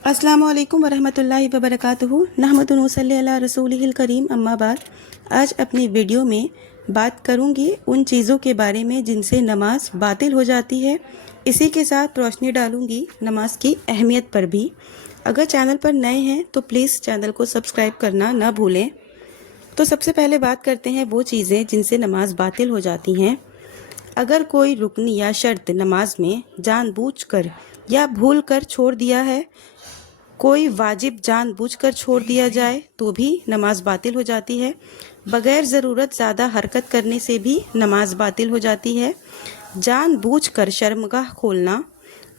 अस्सलामु अलैकुम वरहमतुल्लाहि वबरकातुहू। नहमदुन सल्ली अला रसूलिहिल करीम, अम्मा बाद। आज अपनी वीडियो में बात करूंगी उन चीज़ों के बारे में जिनसे नमाज बातिल हो जाती है। इसी के साथ रोशनी डालूंगी नमाज की अहमियत पर भी। अगर चैनल पर नए हैं तो प्लीज़ चैनल को सब्सक्राइब करना ना भूलें। तो सबसे पहले बात करते हैं वो चीज़ें जिनसे नमाज बातिल हो जाती हैं। अगर कोई रुकन या शर्त नमाज में जानबूझकर या भूलकर छोड़ दिया है, कोई वाजिब जानबूझकर छोड़ दिया जाए तो भी नमाज बातिल हो जाती है। बग़ैर ज़रूरत ज़्यादा हरकत करने से भी नमाज बातिल हो जाती है। जानबूझकर शर्मगाह खोलना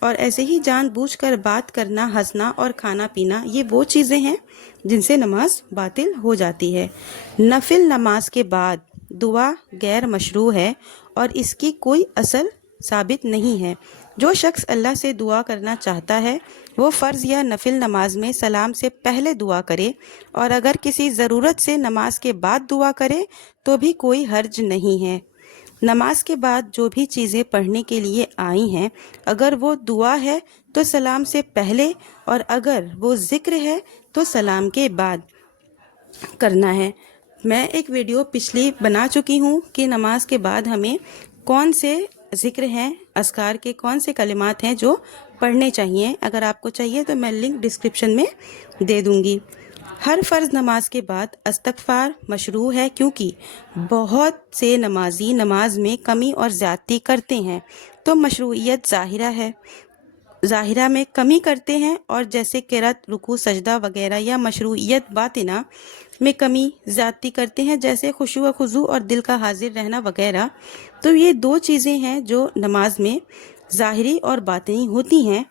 और ऐसे ही जानबूझकर बात करना, हंसना और खाना पीना, ये वो चीज़ें हैं जिनसे नमाज बातिल हो जाती है। नफिल नमाज के बाद दुआ गैर मशरू है और इसकी कोई असल साबित नहीं है। जो शख्स अल्लाह से दुआ करना चाहता है वो फ़र्ज़ या नफिल नमाज में सलाम से पहले दुआ करे, और अगर किसी ज़रूरत से नमाज के बाद दुआ करे तो भी कोई हर्ज नहीं है। नमाज के बाद जो भी चीज़ें पढ़ने के लिए आई हैं, अगर वो दुआ है तो सलाम से पहले, और अगर वो ज़िक्र है तो सलाम के बाद करना है। मैं एक वीडियो पिछली बना चुकी हूँ कि नमाज के बाद हमें कौन से ज़िक्र हैं, अस्कार के कौन से कलिमात हैं जो पढ़ने चाहिए। अगर आपको चाहिए तो मैं लिंक डिस्क्रिप्शन में दे दूँगी। हर फ़र्ज़ नमाज के बाद इस्तग़फ़ार मशरू है, क्योंकि बहुत से नमाजी नमाज में कमी और ज़्यादती करते हैं, तो मशरूइयत ज़ाहिरा में कमी करते हैं, और जैसे क़िरात, रुकू, सजदा वगैरह, या मशरूइयत बातिना में कमी ज़्यादती करते हैं, जैसे खुशू व खुज़ू और दिल का हाजिर रहना वगैरह। तो ये दो चीज़ें हैं जो नमाज में ज़ाहिरी और बातिनी होती हैं।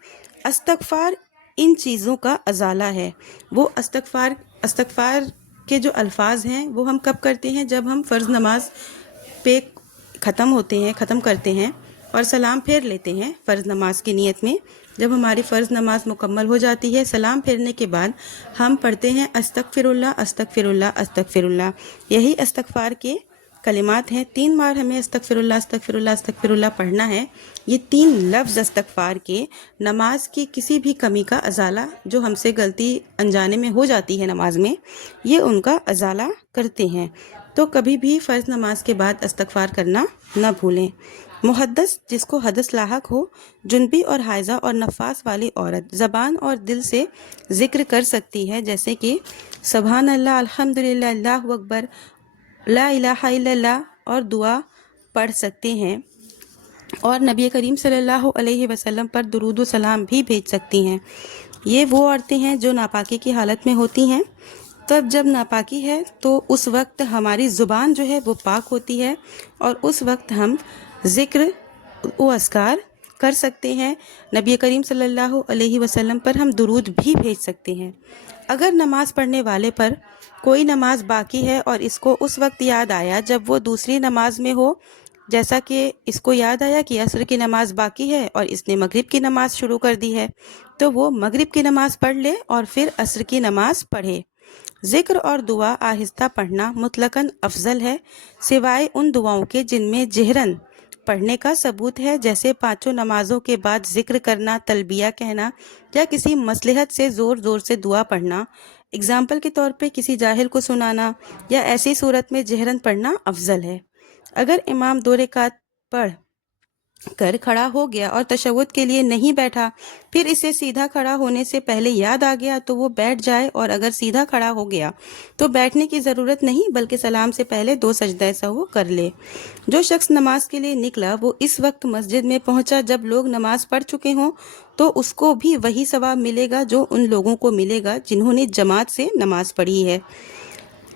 इस्तग़फ़ार इन चीज़ों का अज़ाला है। वो इस्तग़फ़ार के जो अल्फाज हैं वो हम कब करते हैं? जब हम फ़र्ज़ नमाज पे ख़त्म करते हैं और सलाम फेर लेते हैं फ़र्ज़ नमाज की नीयत में। जब हमारी फ़र्ज़ नमाज मुकम्मल हो जाती है, सलाम फेरने के बाद हम पढ़ते हैं अस्तग़फ़िरुल्लाह अस्तग़फ़िरुल्लाह अस्तग़फ़िरुल्लाह। यही इस्तग़फ़ार के कलिमात हैं। 3 बार हमें अस्तग़फ़िरुल्लाह अस्तग़फ़िरुल्लाह अस्तग़फ़िरुल्लाह पढ़ना है। ये 3 लफ्ज़ इस्तग़फ़ार के नमाज की किसी भी कमी का अज़ाला, जो हमसे गलती अनजाने में हो जाती है नमाज में, ये उनका अज़ाला करते हैं। तो कभी भी फ़र्ज़ नमाज के बाद इस्तग़फ़ार करना ना भूलें। मुहद्दस, जिसको हदस लाहक हो, जुनबी और हाइज़ा और नफास वाली औरत ज़बान और दिल से ज़िक्र कर सकती है, जैसे कि सुभान अल्लाह, अल्हम्दुलिल्लाह, अल्लाहु अकबर, ला इलाहा इल्लल्लाह, और दुआ पढ़ सकते हैं। और नबी करीम सल्लल्लाहु अलैहि वसल्लम पर दुरूद व सलाम भी भेज सकती हैं। ये वो औरतें हैं जो नापाकी की हालत में होती हैं। तब जब नापाकी है तो उस वक्त हमारी ज़ुबान जो है वो पाक होती है, और उस वक्त हम ज़िक्र व अस्कार कर सकते हैं। नबी करीम सल्लल्लाहु अलैहि वसल्लम पर हम दुरूद भी भेज सकते हैं। अगर नमाज़ पढ़ने वाले पर कोई नमाज बाकी है और इसको उस वक्त याद आया जब वो दूसरी नमाज में हो, जैसा कि इसको याद आया कि असर की नमाज बाकी है और इसने मगरिब की नमाज शुरू कर दी है, तो वो मगरिब की नमाज पढ़ ले और फिर असर की नमाज पढ़े। ज़िक्र और दुआ आहिस्ता पढ़ना मुतलकन अफजल है, सिवाय उन दुआओं के जिनमें जहरन पढ़ने का सबूत है, जैसे 5 नमाज़ों के बाद ज़िक्र करना, तलबिया कहना, या किसी मसलहत से ज़ोर ज़ोर से दुआ पढ़ना। एग्ज़ाम्पल के तौर पे किसी जाहिल को सुनाना, या ऐसी सूरत में जहरन पढ़ना अफजल है। अगर इमाम 2 रकात पढ़ कर खड़ा हो गया और तशव्वुद के लिए नहीं बैठा, फिर इसे सीधा खड़ा होने से पहले याद आ गया तो वो बैठ जाए, और अगर सीधा खड़ा हो गया तो बैठने की ज़रूरत नहीं, बल्कि सलाम से पहले 2 सजदा सहू कर ले। जो शख्स नमाज के लिए निकला वो इस वक्त मस्जिद में पहुंचा जब लोग नमाज पढ़ चुके हों, तो उसको भी वही सवाब मिलेगा जो उन लोगों को मिलेगा जिन्होंने जमात से नमाज पढ़ी है।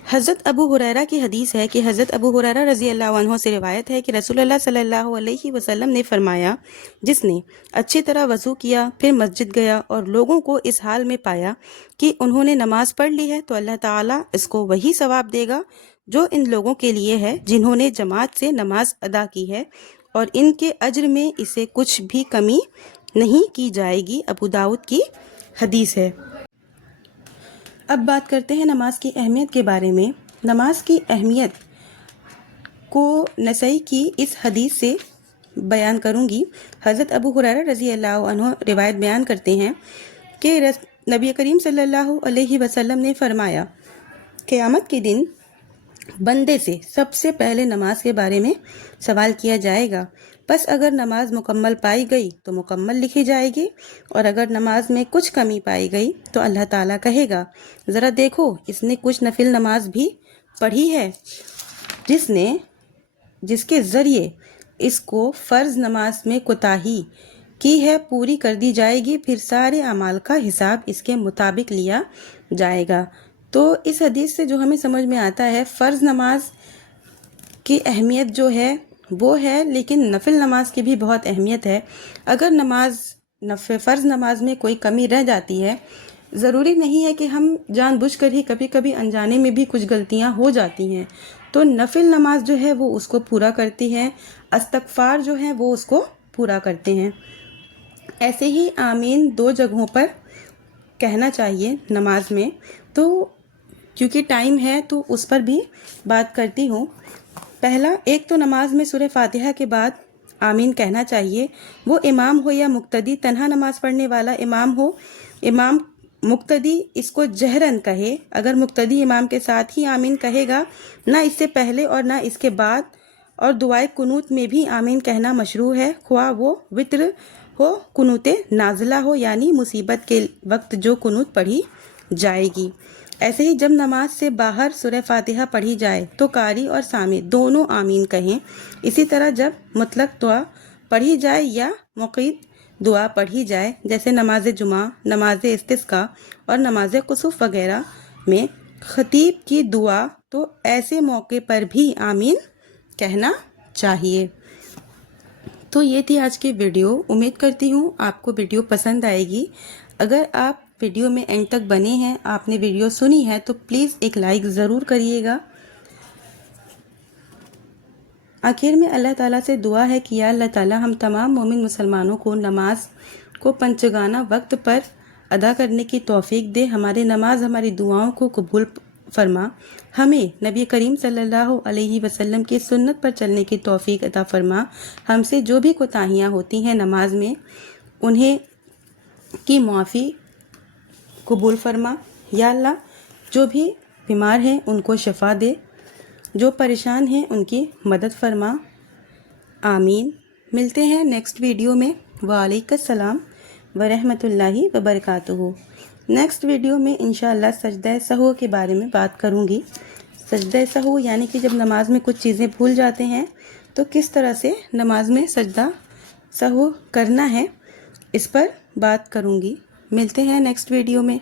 हज़रत अबू हुरैरा की हदीस है कि हज़रत अबू हुरैरा रज़ी अल्लाह अन्हु से रिवायत है कि रसूलुल्लाह सल्लल्लाहु अलैहि वसल्लम ने फरमाया, जिसने अच्छी तरह वज़ू किया फिर मस्जिद गया और लोगों को इस हाल में पाया कि उन्होंने नमाज पढ़ ली है, तो अल्लाह ताला इसको वही सवाब देगा जो इन लोगों के लिए है जिन्होंने जमात से नमाज अदा की है, और इनके अज्र में इसे कुछ भी कमी नहीं की जाएगी। अबू दाऊद की हदीस है। अब बात करते हैं नमाज की अहमियत के बारे में। नमाज की अहमियत को नसई की इस हदीस से बयान करूंगी। हज़रत अबू हुरैरा रज़ी अल्लाह अन्हु रिवायत बयान करते हैं कि नबी करीम सल्लल्लाहु अलैहि वसल्लम ने फरमाया, क़यामत के दिन बंदे से सबसे पहले नमाज के बारे में सवाल किया जाएगा। बस अगर नमाज मुकम्मल पाई गई तो मुकम्मल लिखी जाएगी, और अगर नमाज में कुछ कमी पाई गई तो अल्लाह ताला कहेगा, ज़रा देखो इसने कुछ नफिल नमाज भी पढ़ी है जिसके ज़रिए इसको फ़र्ज़ नमाज में कोताही की है, पूरी कर दी जाएगी, फिर सारे अमाल का हिसाब इसके मुताबिक लिया जाएगा। तो इस हदीस से जो हमें समझ में आता है, फ़र्ज़ नमाज की अहमियत जो है वो है, लेकिन नफिल नमाज की भी बहुत अहमियत है। अगर फ़र्ज़ नमाज में कोई कमी रह जाती है, ज़रूरी नहीं है कि हम जानबूझकर ही, कभी कभी अनजाने में भी कुछ गलतियां हो जाती हैं, तो नफिल नमाज जो है वो उसको पूरा करती है, इस्तग़फ़ार जो है वो उसको पूरा करते हैं। ऐसे ही आमीन 2 जगहों पर कहना चाहिए नमाज में, तो क्योंकि टाइम है तो उस पर भी बात करती हूँ। पहला, एक तो नमाज में सूरह फातिहा के बाद आमीन कहना चाहिए, वो इमाम हो या मुक्तदी, तन्हा नमाज पढ़ने वाला इमाम हो, इमाम मुक्तदी इसको जहरन कहे। अगर मुक्तदी इमाम के साथ ही आमीन कहेगा, ना इससे पहले और ना इसके बाद, और दुआए कुनूत में भी आमीन कहना मशरू है, ख्वाह वो वित्र हो, कुनूते नाज़िला हो, यानी मुसीबत के वक्त जो कुनूत पढ़ी जाएगी। ऐसे ही जब नमाज से बाहर सूरह फातिहा पढ़ी जाए तो कारी और सामी दोनों आमीन कहें। इसी तरह जब मुतलक दुआ पढ़ी जाए या मुक़ीद दुआ पढ़ी जाए, जैसे नमाज जुमा, नमाज इस्तिस्का और नमाज कुसूफ वगैरह में खतीब की दुआ, तो ऐसे मौके पर भी आमीन कहना चाहिए। तो ये थी आज की वीडियो। उम्मीद करती हूँ आपको वीडियो पसंद आएगी। अगर आप वीडियो में एंड तक बने हैं, आपने वीडियो सुनी है, तो प्लीज़ एक लाइक ज़रूर करिएगा। आखिर में अल्लाह ताला से दुआ है कि या अल्लाह ताला हम तमाम मोमिन मुसलमानों को नमाज को पंचगाना वक्त पर अदा करने की तौफीक दे, हमारे नमाज हमारी दुआओं को कबूल फरमा, हमें नबी करीम सल्लल्लाहु अलैहि वसल्लम की सुन्नत पर चलने की तौफीक अता फरमा, हमसे जो भी कोताहियाँ होती हैं नमाज में उन्हें की माफ़ी कबूल फरमा। या अल्लाह, जो भी बीमार हैं उनको शिफा दे, जो परेशान हैं उनकी मदद फरमा, आमीन। मिलते हैं नेक्स्ट वीडियो में। वालेकुम व रहमतुल्लाहि व बरकातुहू। नेक्स्ट वीडियो में इंशाअल्लाह सजदा सहू के बारे में बात करूँगी। सजदा सहू यानी कि जब नमाज में कुछ चीज़ें भूल जाते हैं तो किस तरह से नमाज में सजदा सहू करना है, इस पर बात करूँगी। मिलते हैं नेक्स्ट वीडियो में।